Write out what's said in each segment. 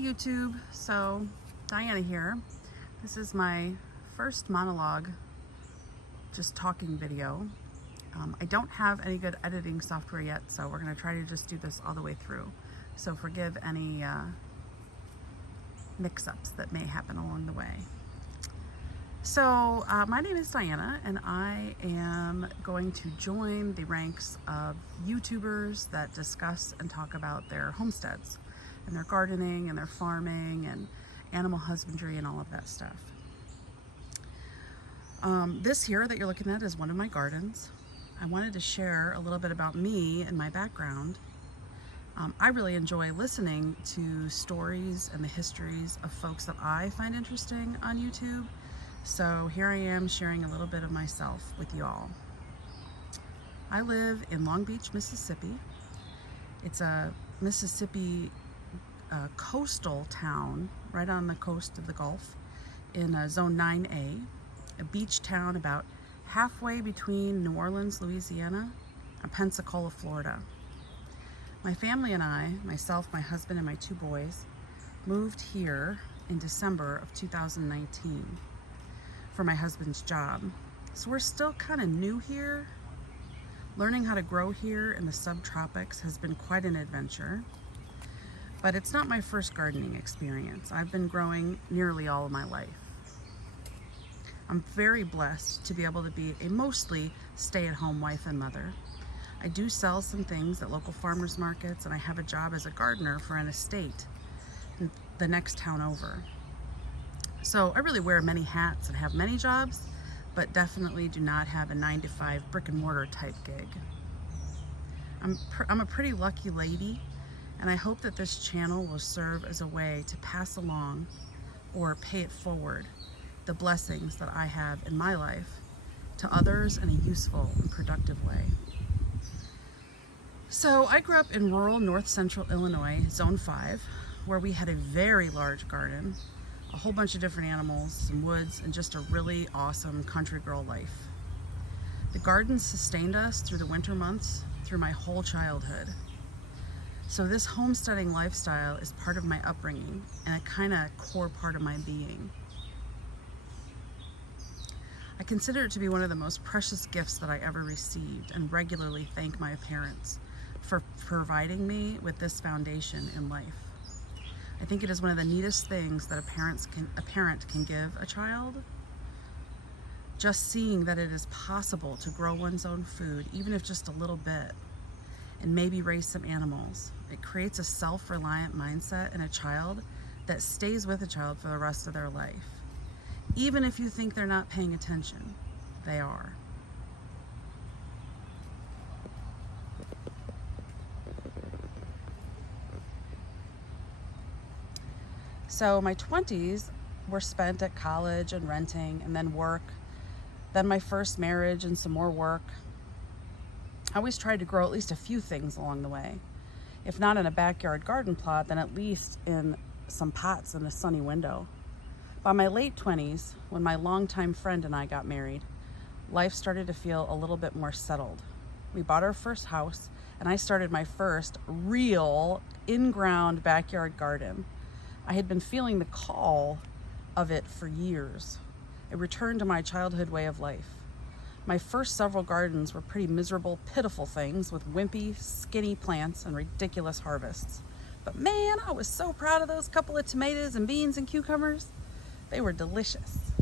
YouTube, so Diana here. This is my first monologue, just talking video. I don't have any good editing software yet, so we're going to try to just do this all the way through. So forgive any mix-ups that may happen along the way. So my name is Diana, and I am going to join the ranks of YouTubers that discuss and talk about their homesteads and their gardening and their farming and animal husbandry and all of that stuff. This here that you're looking at is one of my gardens. I wanted to share a little bit about me and my background. I really enjoy listening to stories and the histories of folks that I find interesting on YouTube. So here I am sharing a little bit of myself with you all. I live in Long Beach, Mississippi. It's a Mississippi coastal town right on the coast of the Gulf in Zone 9A, a beach town about halfway between New Orleans, Louisiana, and Pensacola, Florida. My family and I, myself, my husband, and my two boys, moved here in December of 2019 for my husband's job. So we're still kind of new here. Learning how to grow here in the subtropics has been quite an adventure. But it's not my first gardening experience. I've been growing nearly all of my life. I'm very blessed to be able to be a mostly stay-at-home wife and mother. I do sell some things at local farmers markets, and I have a job as a gardener for an estate in the next town over. So I really wear many hats and have many jobs, but definitely do not have a 9-to-5 brick and mortar type gig. I'm a pretty lucky lady, and I hope that this channel will serve as a way to pass along or pay it forward the blessings that I have in my life to others in a useful and productive way. So I grew up in rural north central Illinois, Zone 5, where we had a very large garden, a whole bunch of different animals, some woods, and just a really awesome country girl life. The garden sustained us through the winter months, through my whole childhood. So this homesteading lifestyle is part of my upbringing and a kind of core part of my being. I consider it to be one of the most precious gifts that I ever received, and regularly thank my parents for providing me with this foundation in life. I think it is one of the neatest things that a parent can give a child. Just seeing that it is possible to grow one's own food, even if just a little bit, and maybe raise some animals. It creates a self-reliant mindset in a child that stays with a child for the rest of their life. Even if you think they're not paying attention, they are. So my 20s were spent at college and renting, and then work, then my first marriage and some more work. I always tried to grow at least a few things along the way. If not in a backyard garden plot, then at least in some pots in a sunny window. By my late 20s, when my longtime friend and I got married, life started to feel a little bit more settled. We bought our first house, and I started my first real in-ground backyard garden. I had been feeling the call of it for years. It returned to my childhood way of life. My first several gardens were pretty miserable, pitiful things with wimpy, skinny plants and ridiculous harvests. But man, I was so proud of those couple of tomatoes and beans and cucumbers. They were delicious.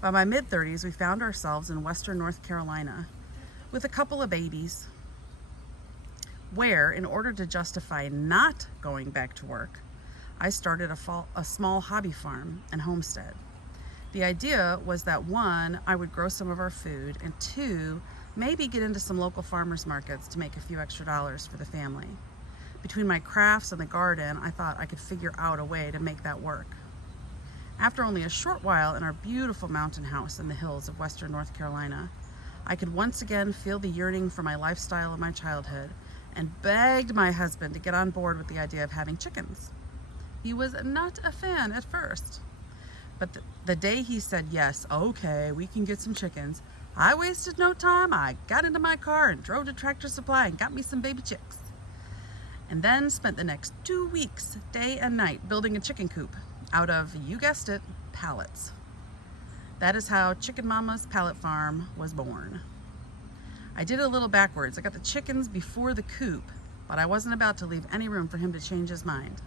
By my mid-30s, we found ourselves in Western North Carolina with a couple of babies, where, in order to justify not going back to work, I started a small hobby farm and homestead. The idea was that 1, I would grow some of our food, and 2, maybe get into some local farmers markets to make a few extra dollars for the family. Between my crafts and the garden, I thought I could figure out a way to make that work. After only a short while in our beautiful mountain house in the hills of Western North Carolina, I could once again feel the yearning for my lifestyle of my childhood, and begged my husband to get on board with the idea of having chickens. He was not a fan at first, but the day he said, yes, okay, we can get some chickens, I wasted no time. I got into my car and drove to Tractor Supply and got me some baby chicks. And then spent the next 2 weeks, day and night, building a chicken coop out of, you guessed it, pallets. That is how Chicken Mama's Pallet Farm was born. I did it a little backwards. I got the chickens before the coop, but I wasn't about to leave any room for him to change his mind.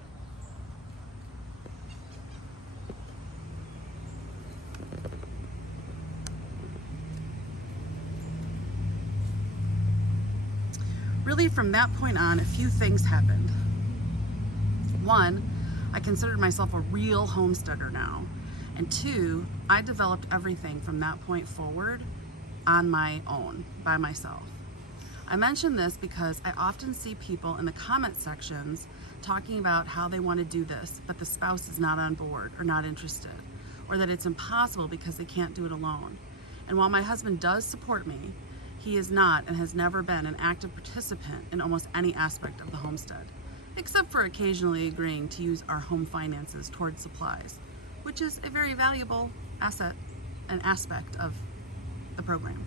Really, from that point on, a few things happened. One, I considered myself a real homesteader now. And two, I developed everything from that point forward on my own, by myself. I mention this because I often see people in the comment sections talking about how they want to do this, but the spouse is not on board or not interested, or that it's impossible because they can't do it alone. And while my husband does support me, he is not and has never been an active participant in almost any aspect of the homestead, except for occasionally agreeing to use our home finances towards supplies, which is a very valuable asset and aspect of the program.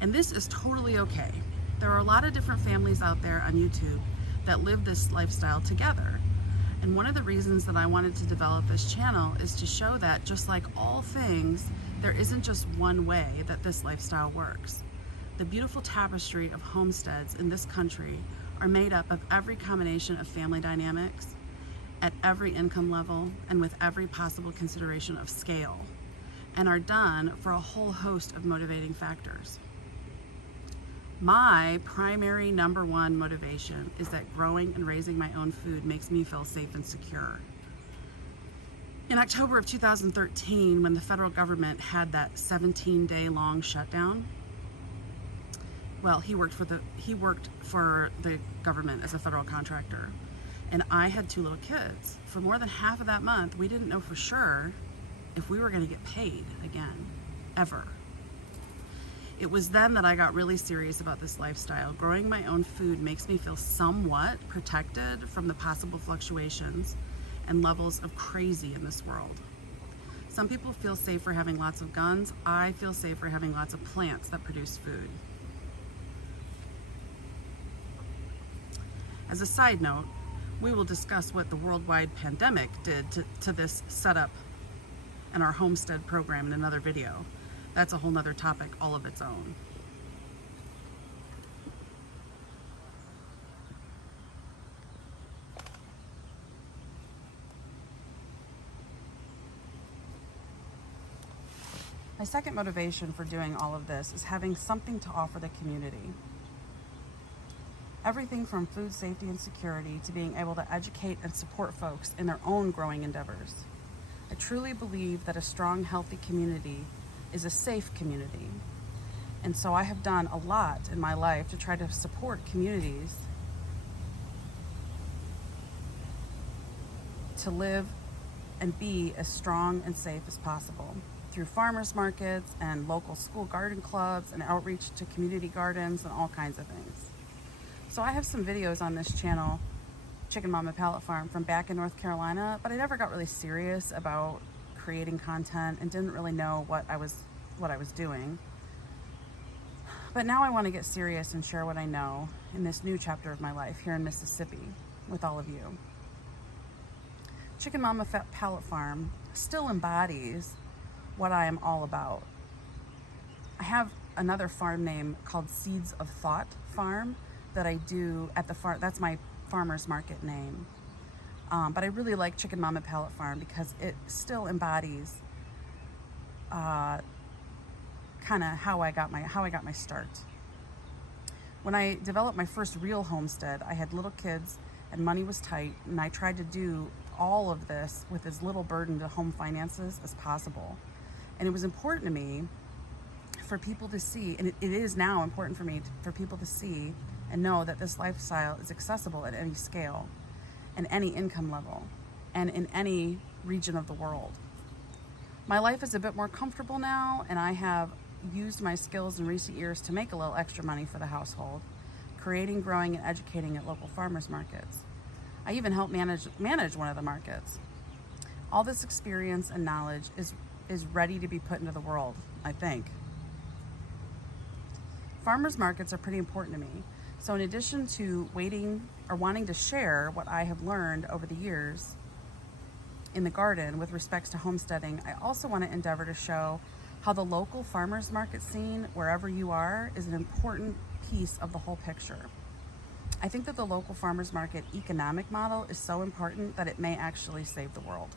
And this is totally okay. There are a lot of different families out there on YouTube that live this lifestyle together. And one of the reasons that I wanted to develop this channel is to show that, just like all things, there isn't just one way that this lifestyle works. The beautiful tapestry of homesteads in this country are made up of every combination of family dynamics, at every income level, and with every possible consideration of scale, and are done for a whole host of motivating factors. My primary number one motivation is that growing and raising my own food makes me feel safe and secure. In October of 2013, when the federal government had that 17-day long shutdown, well, he worked for the government as a federal contractor, and I had 2 little kids. For more than half of that month, we didn't know for sure if we were going to get paid again, ever. It was then that I got really serious about this lifestyle. Growing my own food makes me feel somewhat protected from the possible fluctuations and levels of crazy in this world. Some people feel safer having lots of guns. I feel safer having lots of plants that produce food. As a side note, we will discuss what the worldwide pandemic did to this setup and our homestead program in another video. That's a whole nother topic all of its own. My second motivation for doing all of this is having something to offer the community. Everything from food safety and security to being able to educate and support folks in their own growing endeavors. I truly believe that a strong, healthy community is a safe community. And so I have done a lot in my life to try to support communities to live and be as strong and safe as possible through farmers markets and local school garden clubs and outreach to community gardens and all kinds of things. So I have some videos on this channel, Chicken Mama Pallet Farm, from back in North Carolina, but I never got really serious about creating content and didn't really know what I was doing. But now I want to get serious and share what I know in this new chapter of my life here in Mississippi with all of you. Chicken Mama Pallet Farm still embodies what I am all about. I have another farm name called Seeds of Thought Farm that I do at the farm. That's my farmer's market name. But I really like Chicken Mama Pallet Farm because it still embodies kind of how I got my start. When I developed my first real homestead, I had little kids and money was tight, and I tried to do all of this with as little burden to home finances as possible. And it was important to me for people to see, and it is now important for me for people to see and know that this lifestyle is accessible at any scale and any income level and in any region of the world. My life is a bit more comfortable now, and I have used my skills in recent years to make a little extra money for the household, creating, growing, and educating at local farmers markets. I even help manage one of the markets. All this experience and knowledge is ready to be put into the world, I think. Farmers markets are pretty important to me. So in addition to waiting or wanting to share what I have learned over the years in the garden with respects to homesteading, I also want to endeavor to show how the local farmers market scene, wherever you are, is an important piece of the whole picture. I think that the local farmers market economic model is so important that it may actually save the world.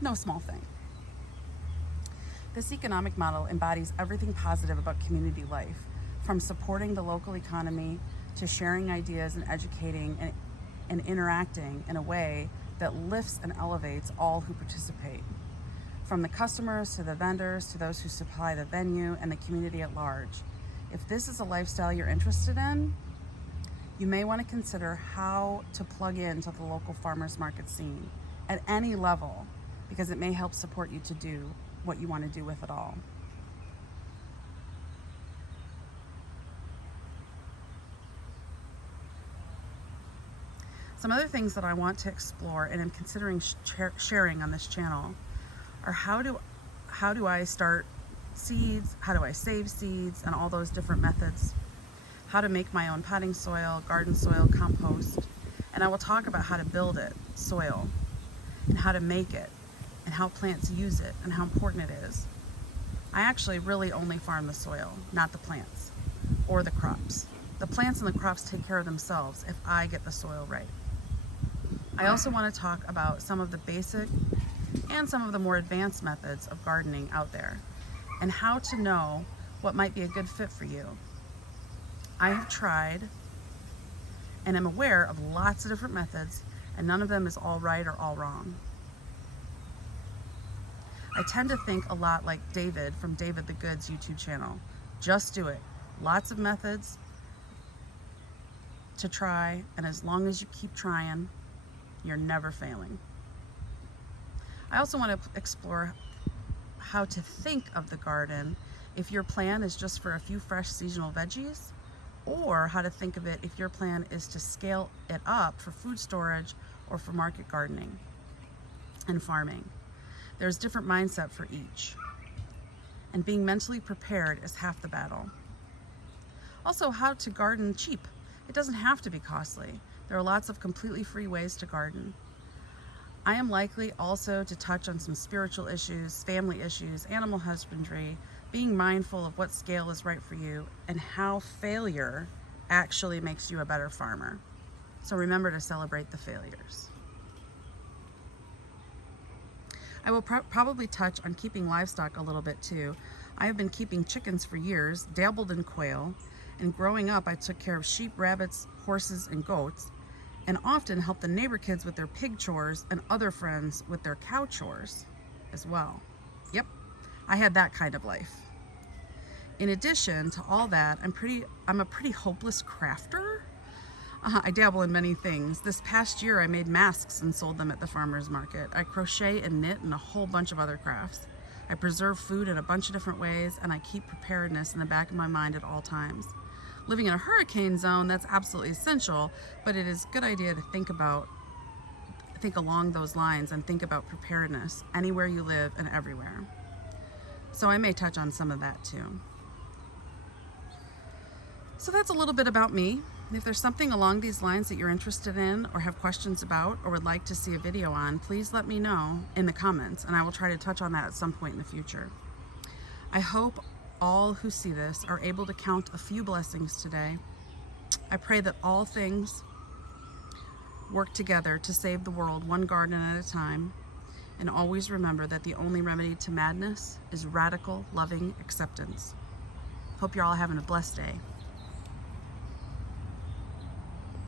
No small thing. This economic model embodies everything positive about community life, from supporting the local economy to sharing ideas and educating and interacting in a way that lifts and elevates all who participate, from the customers to the vendors to those who supply the venue and the community at large. If this is a lifestyle you're interested in, you may want to consider how to plug into the local farmers market scene at any level, because it may help support you to do what you want to do with it all. Some other things that I want to explore and am considering sharing on this channel are how do I start seeds, how do I save seeds, and all those different methods, how to make my own potting soil, garden soil, compost, and I will talk about how to build it, soil, and how to make it, and how plants use it, and how important it is. I actually really only farm the soil, not the plants or the crops. The plants and the crops take care of themselves if I get the soil right. I also want to talk about some of the basic and some of the more advanced methods of gardening out there, and how to know what might be a good fit for you. I have tried and am aware of lots of different methods, and none of them is all right or all wrong. I tend to think a lot like David from David the Good's YouTube channel. Just do it. Lots of methods to try, and as long as you keep trying, you're never failing. I also want to explore how to think of the garden if your plan is just for a few fresh seasonal veggies, or how to think of it if your plan is to scale it up for food storage or for market gardening and farming. There's different mindset for each, and being mentally prepared is half the battle. Also, how to garden cheap. It doesn't have to be costly. There are lots of completely free ways to garden. I am likely also to touch on some spiritual issues, family issues, animal husbandry, being mindful of what scale is right for you, and how failure actually makes you a better farmer. So remember to celebrate the failures. I will probably touch on keeping livestock a little bit too. I have been keeping chickens for years, dabbled in quail, and growing up I took care of sheep, rabbits, horses, and goats, and often helped the neighbor kids with their pig chores and other friends with their cow chores as well. Yep, I had that kind of life. In addition to all that, I'm a pretty hopeless crafter. I dabble in many things. This past year I made masks and sold them at the farmer's market. I crochet and knit and a whole bunch of other crafts. I preserve food in a bunch of different ways, and I keep preparedness in the back of my mind at all times. Living in a hurricane zone, that's absolutely essential, but it is a good idea to think along those lines and think about preparedness anywhere you live and everywhere. So I may touch on some of that too. So that's a little bit about me. If there's something along these lines that you're interested in or have questions about or would like to see a video on, please let me know in the comments, and I will try to touch on that at some point in the future. I hope all who see this are able to count a few blessings today. I pray that all things work together to save the world one garden at a time, and always remember that the only remedy to madness is radical, loving acceptance. Hope you're all having a blessed day.